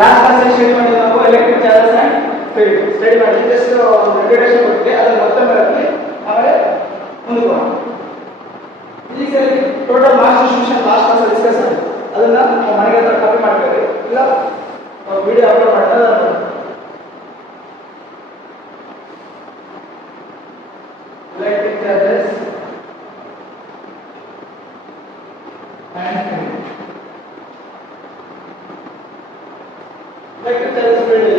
Last class study ಮಾಡಿದ್ವಿ ನಾವು electric charges and field study ಮಾಡಿದ್ವಿ. ಜಸ್ಟ್ ಇಂಟ್ರೊಡಕ್ಷನ್ ಕೊಟ್ಟಿದ್ದೆ, ಅದನ್ನ ಮತ್ತೊಮ್ಮೆ ಹಾಕಿ ಆಮೇಲೆ ಮುಂದಕ್ಕೆ ಹೋಗೋಣ. ಈಗ total marks distribution last class discuss ಮಾಡಿದ್ವಿ. ಅದನ್ನ ನಾವು ಮನೆಗೆ ಹತ್ರ ಕಾಪಿ ಮಾಡ್ತೀವಿ, ಇಲ್ಲ ವಿಡಿಯೋ ಅಪ್ಲೋಡ್ ಮಾಡ್ತಾರೆ. electric charges and field. Electric charges field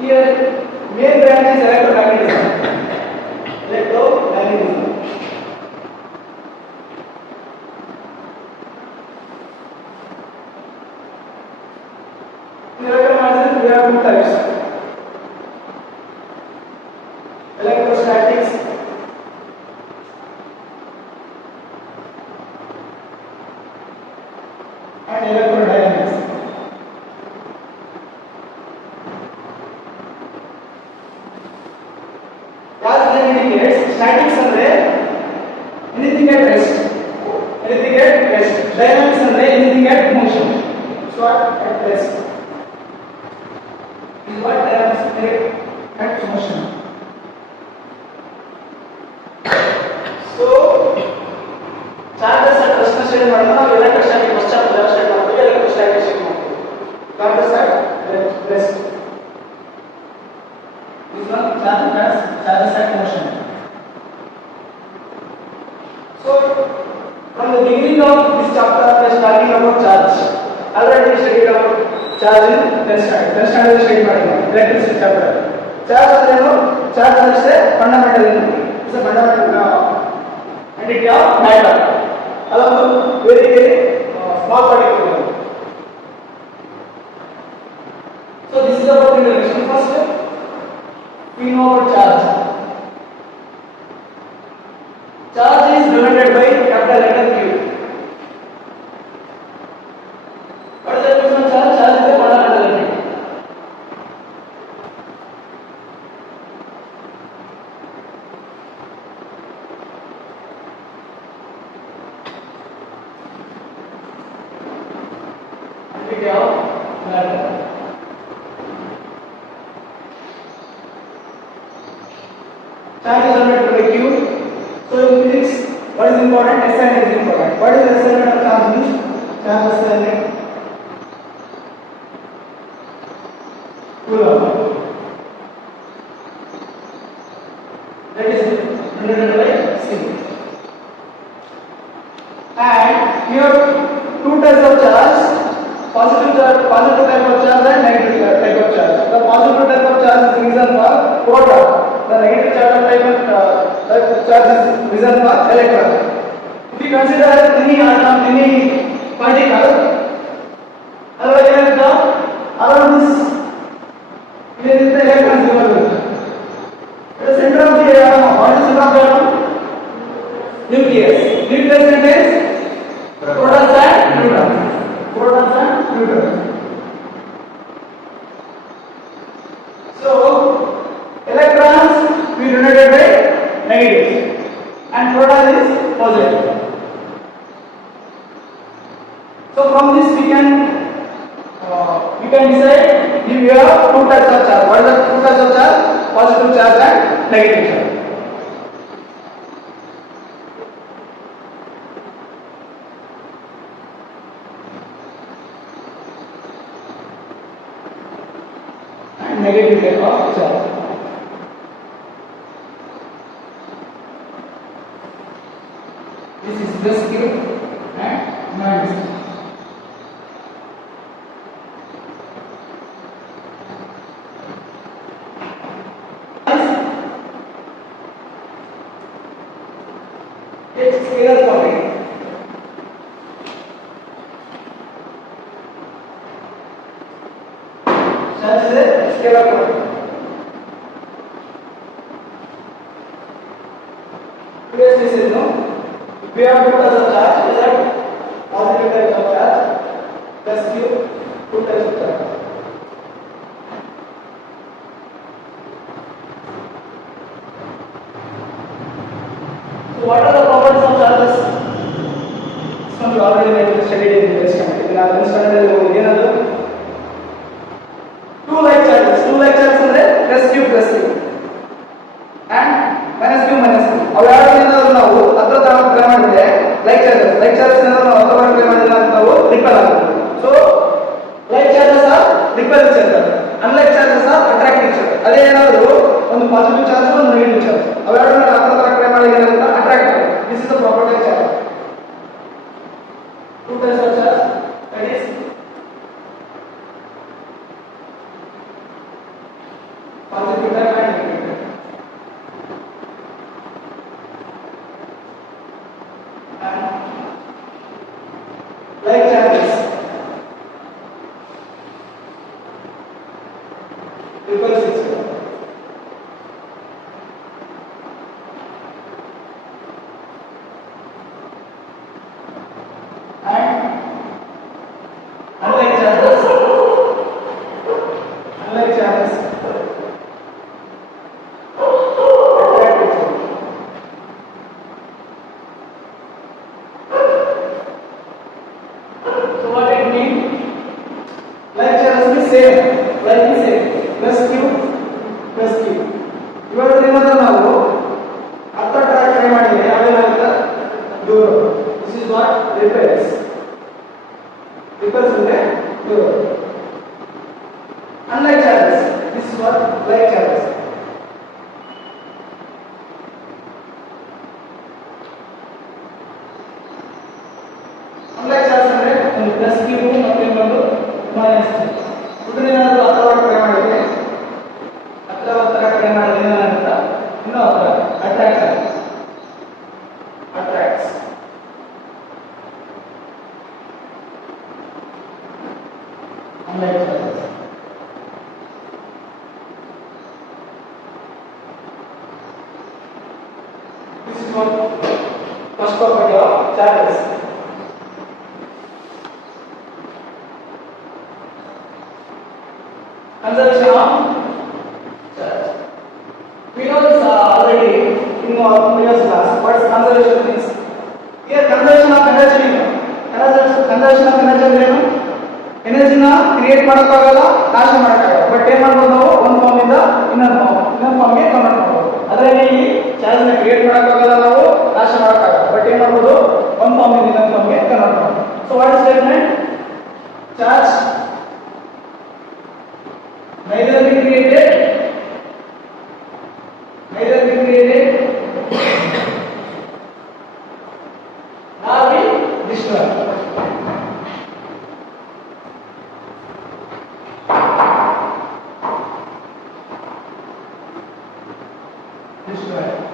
here main branch is electromagnetism. Electromagnetism. In electromagnetism we have two types. Electrostatics and electrodynamics. As the name indicates, statics andre anything at rest. Anything at rest. Dynamics andre anything at motion. So at rest. Is what dynamics at motion. So charges at rest state ಮಾಡಿದ್ರೆ ನಾವು electrostatic first chapter start ಮಾಡ್ತೀವಿ, electrostatic start ಮಾಡ್ತೀವಿ. charges at rest. This one charges at motion. So from the beginning of this chapter we are starting about charge. Already we studied about charge in 10th standard study ಮಾಡಿದ್ವಿ electricity chapter. charge ಅಂದ್ರೆ ಏನು? charge ಅಂದ್ರೆ fundamental ಏನು? It's a fundamental entity of matter. ಅದೊಂದು very small particle. So this is about introduction. First we know about charge. Charge is denoted by capital letter Q. What is the definition of charge? Charge is a fundamental entity. Entity of matter. Charge is denoted by Q. So in physics, what is important? SI is important. What is the SI of charge? Charge is the Coulomb. That is denoted by C. And here two types of charge: positive type of charge and negative type of charge. The positive type of charge is reason for proton. The negative type of charge is reason for electron. If you consider any atom, any particle, around this there is the electron revolving. At the center of the atom, what is the center of the atom? Nucleus. Nucleus contains protons and neutrons. Protons and neutrons. So electrons we denoted by negative and proton is positive. So from this we can decide if we have two types of charge. What is the two types of charge? Positive charge and negative charge. And negative type of charge. This is plus Q and minus Q. It's scalar coupling. Charge is a scalar coupling. Previously said no. We have two types of charge. Is that positive type of charge plus Q, two types of charge. So what are the properties of charges? This one we already studied in this standard. In our standard ಏನದು repel charge. Unlike charges are attractive charge. ಅದೇ ಏನಾದರೂ ಒಂದು positive charge ಒಂದು negative charge ಅವೆರಡನ್ನ ಹತ್ರ ಕಡೆ ಮಾಡಿದ್ರೆ ಅಂತ ಅಟ್ರಾಕ್ಟ್ ಆಗುತ್ತೆ. This is the property of charge. Two types of charge, that is positive type and negative type. And like charges, triple six. And unlike charges, unlike charges, this is what like charges. Unlike charges ಅಂದ್ರೆ ಒಂದು plus Q ಮತ್ತೆ ಇನ್ನೊಂದು minus Q. ಇದನ್ನೇನಾದರೂ ಹತ್ತರವಾಗಿ ಕಡಿಮೆ ಮಾಡಿದ್ರೆ ಹತ್ತರ ಕಡಿಮೆ ಮಾಡಿದ್ರೆ ಏನಾಗುತ್ತೆ? ಇನ್ನೂ ಹತ್ತಿರ ಅಟ್ರಾಕ್ಟ್ ಆಗುತ್ತೆ. Attracts. unlike charges. This is what first property of charges. Conservation of charge. We know this already in our previous class. What is conservation means? Here conservation of energy. Conservation of energy ಅಂದ್ರೆ ಏನು? ಎನರ್ಜಿನ create ಮಾಡೋಕ್ಕಾಗಲ್ಲ, ನಾಶ ಮಾಡೋಕ್ಕಾಗಲ್ಲ. But ಏನ್ ಮಾಡ್ಬೋದು ನಾವು? ಒಂದು form ಇಂದ ಇನ್ನೊಂದು ಫಾರ್ಮ್ಗೆ ಕನ್ವರ್ಟ್ ಮಾಡ್ಬೋದು. ಅದರಲ್ಲಿ ಈ ಚಾರ್ಜ್ ನ ಕ್ರಿಯೇಟ್ ಮಾಡೋಕ್ಕಾಗಲ್ಲ, ನಾವು ನಾಶ ಮಾಡೋಕ್ಕಾಗಲ್ಲ. ಬಟ್ ಏನ್ ಮಾಡ್ಬೋದು? ಒಂದು ಫಾರ್ಮ್ ಇಂದ ಇನ್ನೊಂದು ಫಾರ್ಮ್ಗೆ ಕನ್ವರ್ಟ್ ಮಾಡ್ಬೋದು. So what is statement? Charge neither be created nor be destroyed.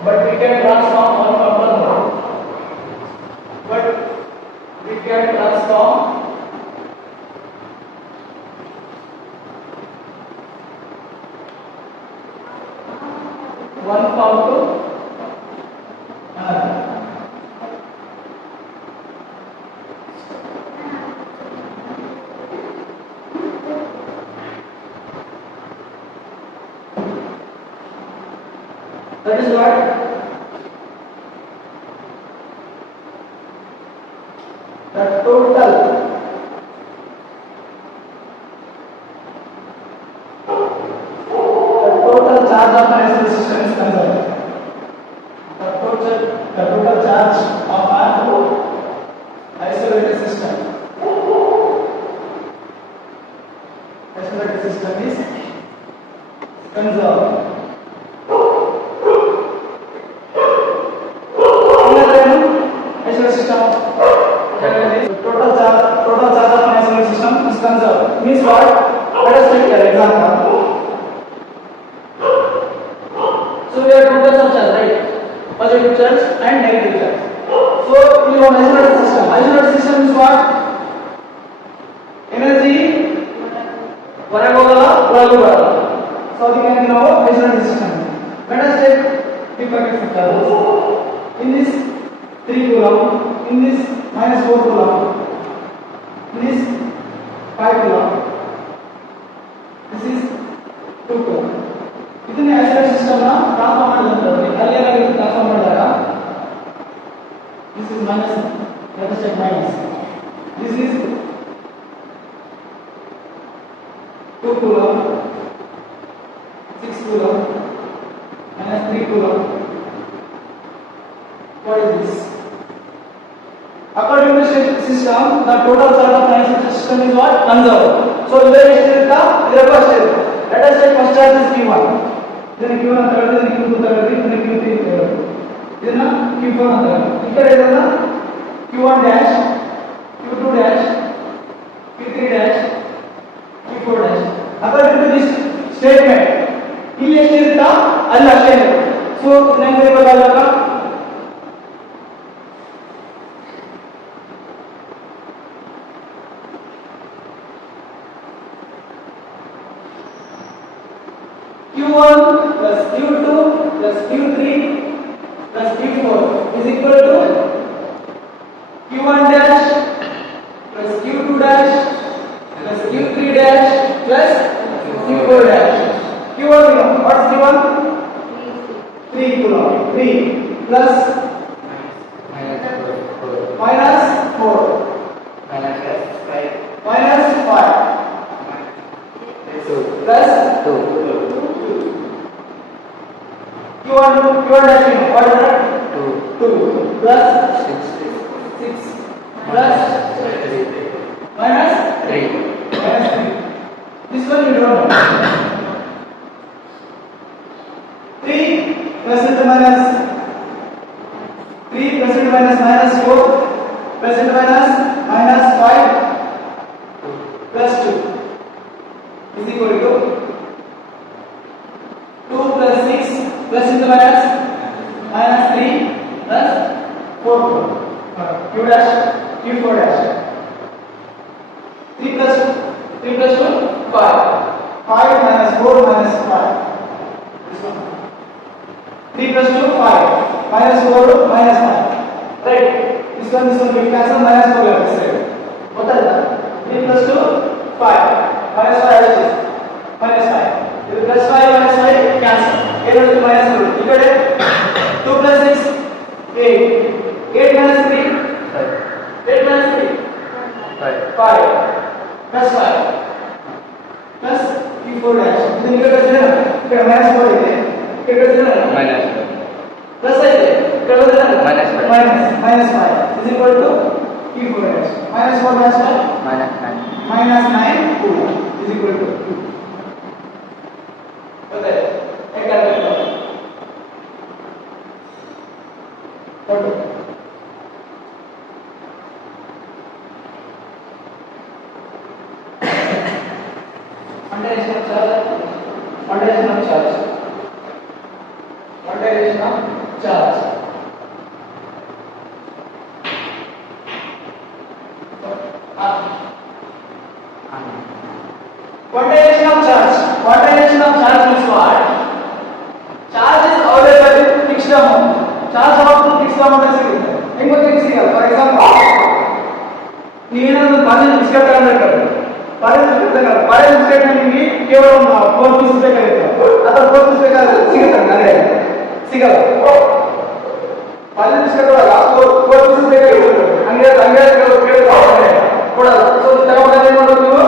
But we can transform one from another. But we can transform one form to another. That is what the total charge of an isolated system is conserved. The total charge of an isolated system is conserved. Total charge of an isolated system is conserved. Means what? Let us take an example. So we have two types of charge, right? Positive charge and negative charge. So we have isolated system. Isolated system is what? Energy ಹೊರಗೆ ಹೋಗಲ್ಲ, ಒಳಗೆ ಬರಲ್ಲ. So we can know isolated system. Let us take different charges. In this 3 coulomb, in this -4 coulomb, in this 5 coulomb, this is 2 coulomb. ಇದನ್ನ isolate system ನ transform ಮಾಡಿದ್ರೆ ಅಲ್ಲಿ ಏನಾಗುತ್ತೆ? Transform ಮಾಡಿದಾಗ this is minus, let us take minus. This is 2 coulomb, 6 coulomb, -3 coulomb. What is this? According to the system, the total charge of transition system is what? Conserved. So, whether it is the first step. Let us take first charge is Q1. Then Q1 then Q2 then Q3 then Q4 here Q1 dash, Q2 dash, Q3 dash, Q4 dash. According to this statement, ಇಲ್ಲಿ ಎಷ್ಟಿರುತ್ತಾ ಅಲ್ಲಿ ಅಷ್ಟೇ ಇರುತ್ತೆ. So ನಮಗೆ ಗೊತ್ತಾಗಲ್ಲ Q1 plus Q2 plus Q3 plus Q4 is equal to Q1 dash plus Q2 dash plus Q3 dash plus Q4 dash. Q1 what's Q1? 3 coulomb. 3 plus minus 4 minus 5 plus 2. Q1 dash what is that? 2 plus 6 plus minus 3 minus 3. This one you don't know. 3 plus into minus 3 plus into minus minus 4 plus into minus minus 5 plus 2 is equal to 2 plus 6 plus into minus minus 3 plus 4 Q dash Q4 dash 3 plus 2 5 minus 4 minus 5 this one 3 plus 2 5 minus 4 minus 5 right this one we cancel minus 4 like this what is that 3 plus 2 5 minus 5 is minus 5 ಇದು plus 5 minus 5 cancel ಏನು ಉಳಿತು minus 4 ಈ ಕಡೆ 2 plus 6 8 8 minus 3 8 minus 3 5 plus 5 plus Q4 dash ಇದು ಈ ಕಡೆ ಇದೆ minus 4 ಇದೆ ಈ ಕಡೆ ಇದೆ minus plus ಇದೆ ಈ ಕಡೆ ಇದೆ minus 5 is equal to Q4 dash minus 4 dash minus 9 coulomb is equal to 2 okay एक कैलकुलेट करो Quantization of charge Quantization of charge means what? Charge is available in fixed amount. Charge ಯಾವಾಗಲೂ fixed amount ಅಲ್ಲಿ ಸಿಗುತ್ತೆ. ಹೆಂಗ್ ಗೊತ್ತಿಗೆ ಸಿಗಲ್ಲ. For example ನೀವೇನಾದ್ರೂ ಬಾದಾಮಿ biscuit ತಗೊಂಡ್ರೆ ಬಾದಾಮಿ biscuit ನಿಮಗೆ ಕೇವಲ 4 ಪೀಸ್ ಬೇಕಾಗುತ್ತೆ. ಅಥವಾ 4 ಪೀಸ್ ಬೇಕಾದ್ರೆ ಸಿಗುತ್ತೆ ನನಗೆ ಸಿಗಲ್ಲ. ಬಾದಾಮಿ ಬಿಸ್ಕೆಟ್ ಒಳಗ 4 ಪೀಸ್ ಬೇಕಾಗುತ್ತೆ. ಹಂಗೆ ಕೇಳಿದ್ರೆ ಕೊಡಲ್ಲ. ಸೊ ತಗೊಂಡ್ರೆ ಏನು ಮಾಡೋದು ನೀವು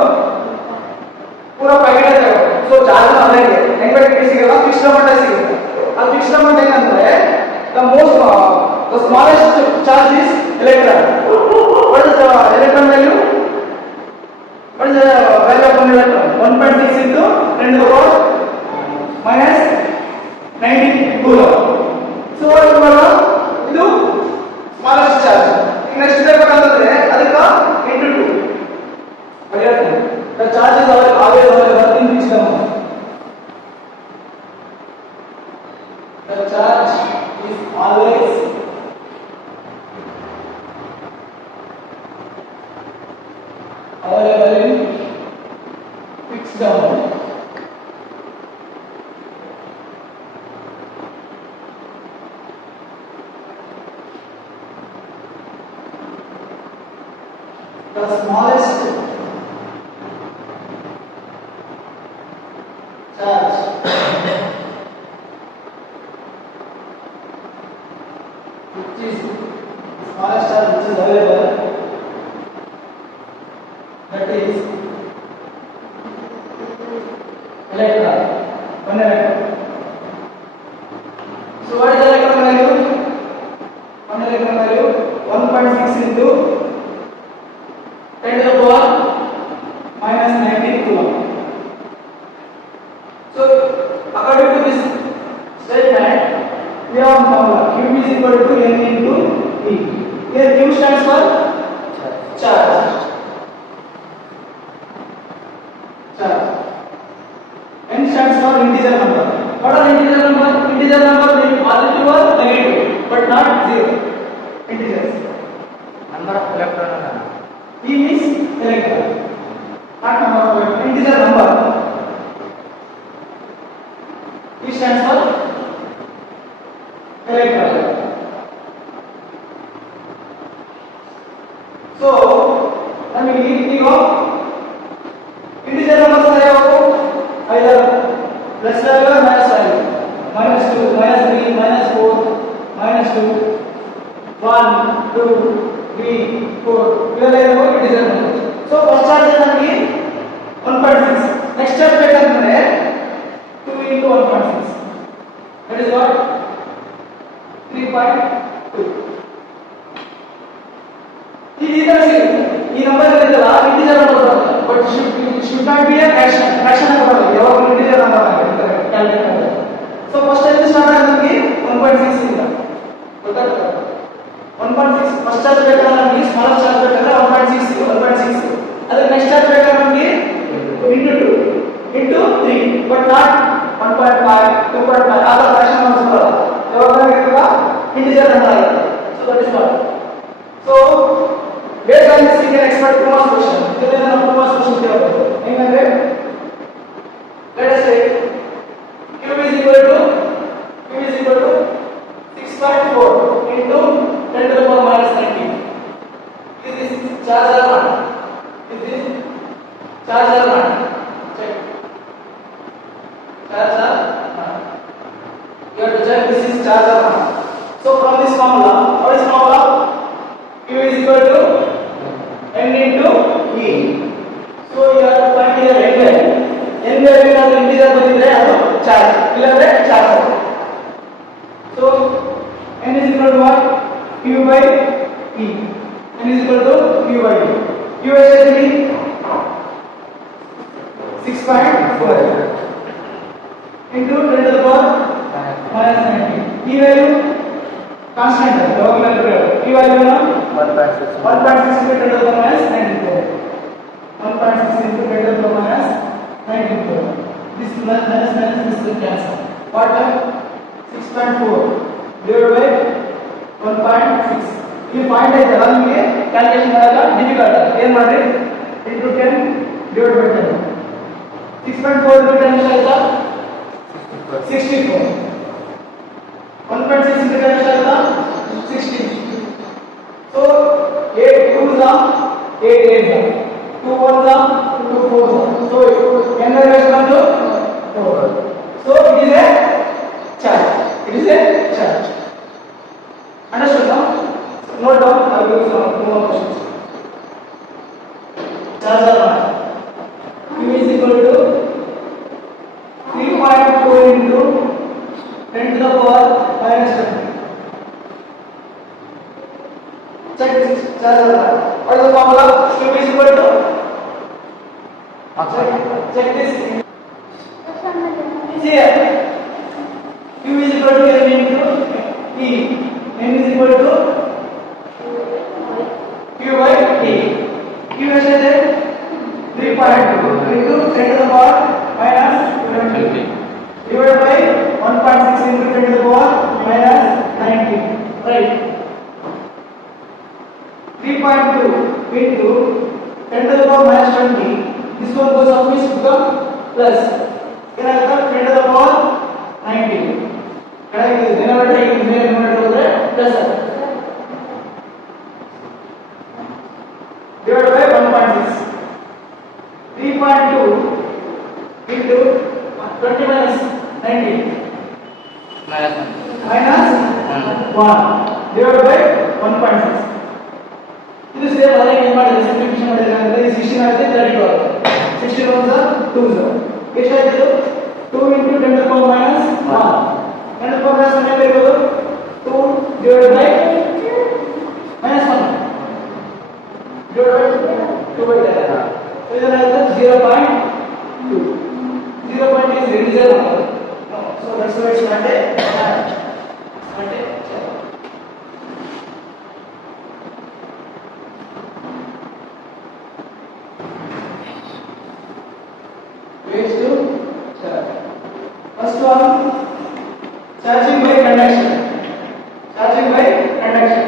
पूरा पैकेट है सो चार्ज अलग है ಹೆಂಗ್ ಬೇಕು ಸಿಗಲ್ಲ ಫಿಕ್ಸ್ಡ್ ಅಮೌಂಟ್ ಸಿಗುತ್ತೆ ಆ ಫಿಕ್ಸ್ಡ್ ಅಮೌಂಟ್ ಏನಂದ್ರೆ the smallest charge is electron what is the electron value what is the value of one electron 1.6 into 10 to the power minus 19 coulomb so what is ಇದು smallest charge ಈಗ next ಬೇಕಂತಂದ್ರೆ ಅದಕ್ಕೆ into 2 ಬರೆಯೋದು the charge is always available in fixed amount. The charge is always available in fixed amount. The smallest charge which is smallest charge which is available that is electron one electron so what is the electron value 1 electron value 1.6 into charge. N stands for integer number. What are integer number? Integer number may be positive or negative, but not zero. Integers. Number of electron. E means electron. Not number of electron. Integer number. E stands for electron. So, ನಮಗೆ ಈಗ integer numbers ಯಾವುದು? either plus value or minus value. minus 2, minus 3, minus 4, minus 2, 1, 2, 3, 4. ಇವೆಲ್ಲ ಇರುವ integer numbers. So first charge ನಮಗೆ 1.6. next charge ಬೇಕಂದ್ರೆ 2 into 1.6. that is what 3.2. ಈ ತರ ಸಿಗುತ್ತೆ. ಈ ನಂಬರ್ ಇದೆಯಲ್ಲ ಇಂಟಿಜರ್ ನಂಬರ್ ಬರುತ್ತೆ, but should not be a fraction number ಬರುತ್ತೆ. ಯಾವಾಗ ಇಂಟಿಜರ್ ನಂಬರ್ ಆಗುತ್ತೆ ಕ್ಯಾಲ್ಕುಲೇಟ್ ಮಾಡೋದು. ಸೊ ಫಸ್ಟ್ ಟೈಮ್ ಸ್ಟಾರ್ಟ್ ಆಗೋದು ನಮಗೆ 1.6 ಇಂದ ಗೊತ್ತಾಗುತ್ತೆ. 1.6 ಫಸ್ಟ್ ಚಾರ್ಜ್ ಬೇಕಾದ್ರೆ ನಮಗೆ ಸ್ಮಾಲ್ ಚಾರ್ಜ್ ಬೇಕಾದ್ರೆ 1.6 ಅದಕ್ಕೆ ನೆಕ್ಸ್ಟ್ ಚಾರ್ಜ್ ಬೇಕಾದ್ರೆ ನಮಗೆ into 2 into 3 ಬಟ್ ನಾಟ್ 1.5 2.5 ಆ ತರ ಫ್ರಾಕ್ಷನ್ ನಂಬರ್ಸ್ ಬರಲ್ಲ. ಯಾವಾಗ ಇರುತ್ತಲ್ಲ ಇಂಟಿಜರ್ ನಂಬರ್ ಆಗುತ್ತೆ. So that is what. So based on this we can expect two marks question. ಇದನ್ನ ನಾವು two marks question ಕೇಳಬಹುದು. ಹೆಂಗಂದ್ರೆ let us say q is equal to 6.4 into 10 to the power minus 19. Is this charge or not? Is this charge or not? Check. Charge or not? You have to check this is charge or not. So from this formula, what is formula? Q is equal to n into e. So you have to find here n value. n value ನಾವು integer ಬಂದಿದ್ರೆ ಅದು charge, ಇಲ್ಲಂದ್ರೆ charge. So n is equal to what? Q by e. n is equal to Q by e. Q is actually 6.4 into 10 to the power minus 19. E value constant है, तो अगला Q value ना 1.6 into 10 to the power minus 19. 1.6 into 10 to the power minus 19. This minus this will cancel. What? 6.4 divided by 1.6. ये point है जरा नಮಗೆ calculation ಮಾಡಲು difficult ಆಗುತ್ತೆ. ಏನು ಮಾಡ್ರಿ into 10 divided by 10. 6.4 into 10 ಆಯ್ತಾ 64. 1.6 into 10 ಆಯ್ತಾ 60. So 8 2s are 8 8s are 2 1s are 2 4s are. So n value is equal to 4. So it is a charge. It is a charge. Understood now? Note down. I will give some more questions. Charge or not? Q is equal to 3.4 into 10 to the power minus 20. Check this charge or not. What is the formula? Q is equal to check this. See here. Q is equal to n into e. n is equal to Q by e. Q is 3.2 into 10 to the power minus 20 divided by 1.6 into 10 to the power minus 19. Right. 3.2 into 10 to the power minus 20. This one goes up, which become plus. Here I have 10 to the power 19. Denominator plus divided by 1.6. 3.2 into 20 minus 19 minus 1 divided by 1.6. ಇದು same ಅದೇ ಏನು ಮಾಡಿದ್ರೆ simplification ಮಾಡಿದ್ರೆ ಅಂದ್ರೆ 16 ಆಗುತ್ತೆ 32 ಆಗುತ್ತೆ. 16 1s are 2s are. ಎಷ್ಟಾಯ್ತು? 2 into 10 to the power minus 1. 10 to the power minus 1 ಏನು ಬರೀಬಹುದು? 2 divided by minus 1 divided by 2 by 10. So ಇದನ್ನಾಗುತ್ತೆ 0.2. 0.2 is integer number. No, so that's why it's not a charge. Not a charge. conduction. Charging by conduction.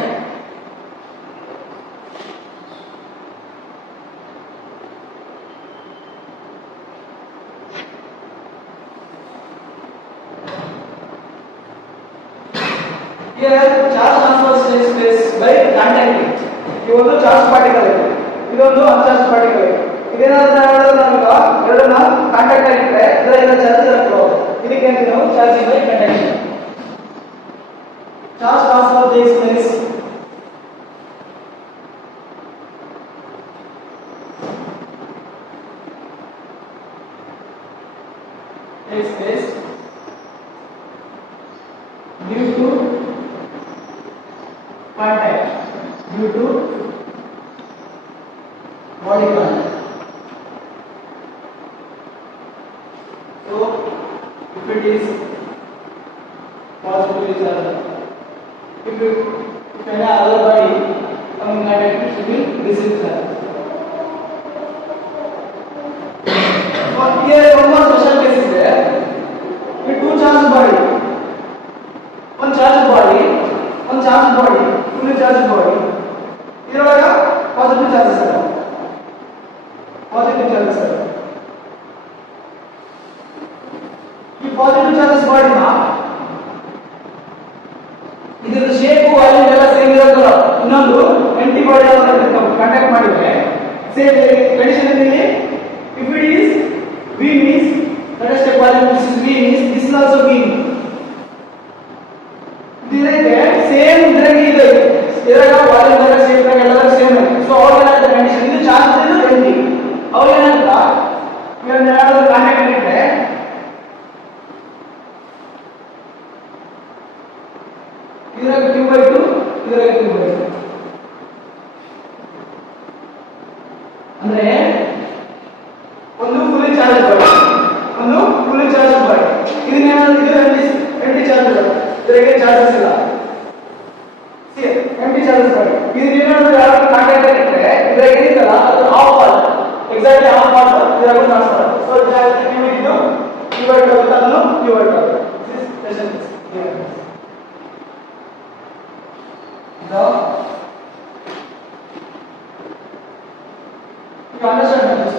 Here charge transfer takes place by contacting. ಇದೊಂದು charge particle ಇದೆ, ಇದೊಂದು ಅನ್ಚಾರ್ಜ್ particle ಇದೆ. ಇದೇನಾದ್ರೂ ಹೇಳಿದ್ರೆ ನಮಗೆ ಎರಡನ್ನ contact ಆಗಿದ್ರೆ ಇದರಿಂದ charge ಇರಬೇಕು. ಇದಕ್ಕೆ ಅಂತ ನಾವು charging by conduction. Charge transfer takes place due to contact, due to body contact. So if it is positively charged, if any other body coming in contact, it should be received charge. But here one more special case is there. With two charged body, one charged body, fully charged body. ಇದರೊಳಗ positive charges ಇದೆ, positive charges ಇದೆ. ಈ positive charges ಬಾಡಿನ ಇದರ shape volume ಎಲ್ಲ same ಇರುತ್ತಲ್ಲ, ಇನ್ನೊಂದು ಎಂಟಿ body contact ಮಾಡಿದ್ರೆ ಸೇಮ್ ಕಂಡೀಷನ್ ಇಲ್ಲಿ if it is V means let us take volume, this is V means this is also V. ಇದಕ್ಕೆ ಸೇಮ್ ಇದ್ರಾಗೆ ಇದೆ, ಇದರಾಗ ವಾಲ್ಯೂಮ್ ಎಲ್ಲ ಸೇಮ್ ಇದ್ರಾಗ ಎಲ್ಲ ಸೇಮ್ ಇದೆ. ಸೊ ಅವಾಗ ಏನಾಗುತ್ತೆ ಕಂಡೀಷನ್ ಇದು ಚಾರ್ಜ್ ಇದು ಎಂಟಿ. ಅವಾಗ ಏನಾಗುತ್ತೆ ಇವೆರಡು ಯಾರಾದ್ರೂ ಕಾಂಟ್ಯಾಕ್ಟ್ ಮಾಡಿದ್ರೆ ಇದರಾಗ Q/2 ಇದರಾಗ Q/2 ಅಂದ್ರೆ ಒಂದು ಫುಲ್ಲಿ ಚಾರ್ಜ್ ಬಾಡಿ, ಒಂದು ಫುಲ್ಲಿ ಚಾರ್ಜ್ ಬಾಡಿ. ಇದನ್ನೇನಾದ್ರು ಇದು ಎಂಟಿ ಚಾರ್ಜ್ ಬಾಡಿ, ಇದಕ್ಕೆ ಚಾರ್ಜಸ್ ಇಲ್ಲ. ಸಿ ಎಂಟಿ ಚಾರ್ಜಸ್ ಬಾಡಿ ಇದನ್ನೇನಾದ್ರು ಯಾರು ಕಾಂಟ್ಯಾಕ್ಟ್ ಆಗಿದ್ರೆ ಇದರಾಗ ಏನಿದಲ್ಲ ಅದು of part, exactly of part ಇದರಾಗ ಟ್ರಾನ್ಸ್ಫರ್. ಸೊ ಇದಾಗುತ್ತೆ Q ಇದು Q/2 ಅಂತ ಅದನ್ನು Q/2. This is special case. Now you understand this?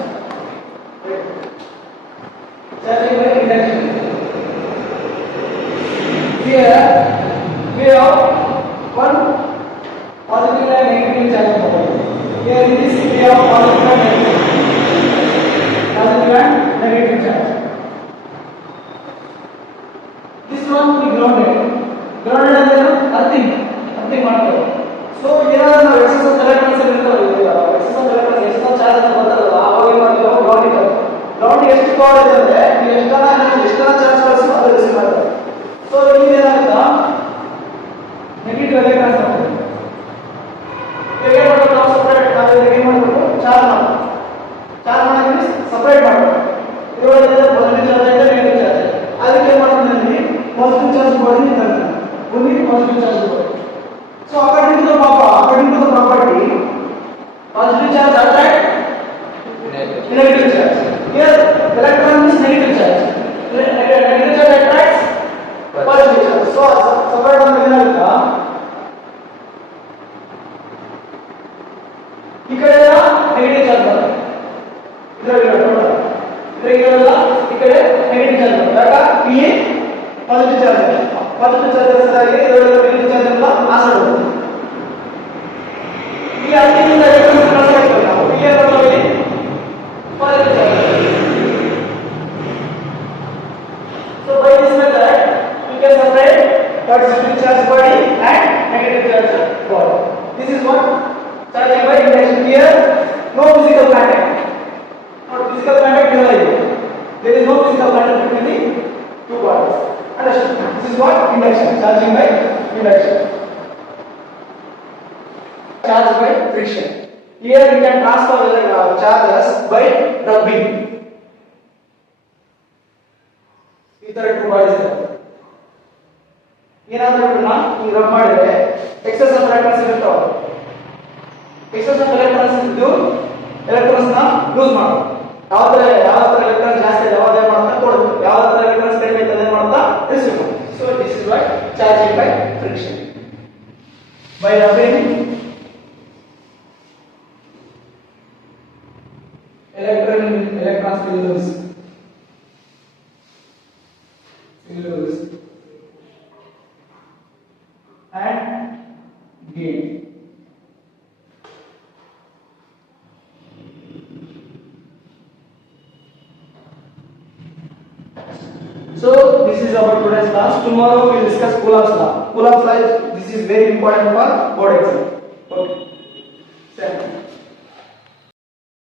Charging by induction. Here we have one positive and negative charge mobile. Here in this we have positive and negative charge. This one we grounded. Grounded ಅಂದ್ರೆ nothing ಮಾಡ್ತೇವೆ. So ಏನಾದ್ರು ನಾವು excess of electrons ಇರ್ತಾವಲ್ಲ, excess of electrons excess of charge ಅಂತ ಬರ್ತದಲ್ಲ, ಅವಾಗ ಏನು ಮಾಡ್ತೀವಿ ಗ್ರೌಂಡ್ ಇದೆ. ಗ್ರೌಂಡ್ ಎಷ್ಟು ಪವರ್ ಇದೆ ಅಂದ್ರೆ ನೀವು ಎಷ್ಟನ ಚಾರ್ಜ್ ಕಳಿಸಿ ಅದು ರಿಸೀವ್ ಮಾಡ್ತಾರೆ. ಸೊ ಇಲ್ಲಿ ಏನಾಗುತ್ತಾ ನೆಗೆಟಿವ್ ಎಲೆಕ್ಟ್ರಾನ್ಸ್ ಆಗ್ತದೆ. ಹೇಗೆ ಮಾಡಬೇಕು ನಾವು ಸಪರೇಟ್, ನಾವು ಏನು ಮಾಡಬೇಕು ಚಾರ್ಜ್ ಮಾಡಬೇಕು. ಚಾರ್ಜ್ ಮಾಡೋಕೆ ಸಪರೇಟ್ ಮಾಡಬೇಕು. ಇದರೊಳಗೆ ಪಾಸಿಟಿವ್ ಚಾರ್ಜ್ ಇದೆ ನೆಗೆಟಿವ್ ಚಾರ್ಜ್. ಅದಕ್ಕೆ ಏನು ಮಾಡೋದು ಪಾಸಿಟಿವ್ ಚಾರ್ಜ್ ಬಾಡಿ ಇರುತ್ತೆ, only positive charge body. So according to the property, positive charge attract negative charge. Here electron is negative charge. Negative charge attracts positive charge. So separate on the ಈ ಕಡೆ ಎಲ್ಲ negative charge ಬರುತ್ತೆ, ಇದರಲ್ಲಿ total ಇದರಲ್ಲ ಈ ಕಡೆ negative charge ಬರುತ್ತೆ. ಆಗ P positive charge ಇದೆ, ಪಾಸಿಟಿವ್ ಚಾರ್ಜಸ್ ಆಗಿ ಇದರಲ್ಲಿ ನೆಗೆಟಿವ್ ಚಾರ್ಜ್ ಎಲ್ಲ ಪಾಸ್ ಆಗುತ್ತೆ. ಈ ಅಂತಿಮದಿಂದ ಎಲೆಕ್ಟ್ರಾನ್ ಪಾಸ್ ಆಗ್ತದೆ, ನಾವು ಪಿ ಅನ್ನೋದ್ರಲ್ಲಿ positive charge. So by this method we can separate positive charge body and negative charge body. This is what charging by induction. Here no physical contact, not physical contact here. There is no physical contact between the two bodies. Understand? This is what induction, charging by induction. Charge by friction. Here we can transfer the charges by rubbing. These are two bodies. ಏನಾದರೂ ಈ rub ಮಾಡಿದ್ರೆ excess of electrons ಇರ್ತಾವೆ. Excess of electrons ಇದ್ದು electrons ನ loose ಮಾಡೋದು. ಯಾವ ತರ electrons ಜಾಸ್ತಿ ಇದೆ ಅದೇ ಮಾಡ್ತಾ ಕೊಡೋದು, ಯಾವ ತರ ಎಲೆಕ್ಟ್ರಾನ್ಸ್ ಕಡಿಮೆ ಇದೆ ಅದೇ ಮಾಡ್ತಾ ರಿಸೀವ್ ಮಾಡೋದು. So this is what charging cellulose and gain. So this is our today's class. Tomorrow we will discuss Coulomb's law. Coulomb's law this is very important for board exam. Okay.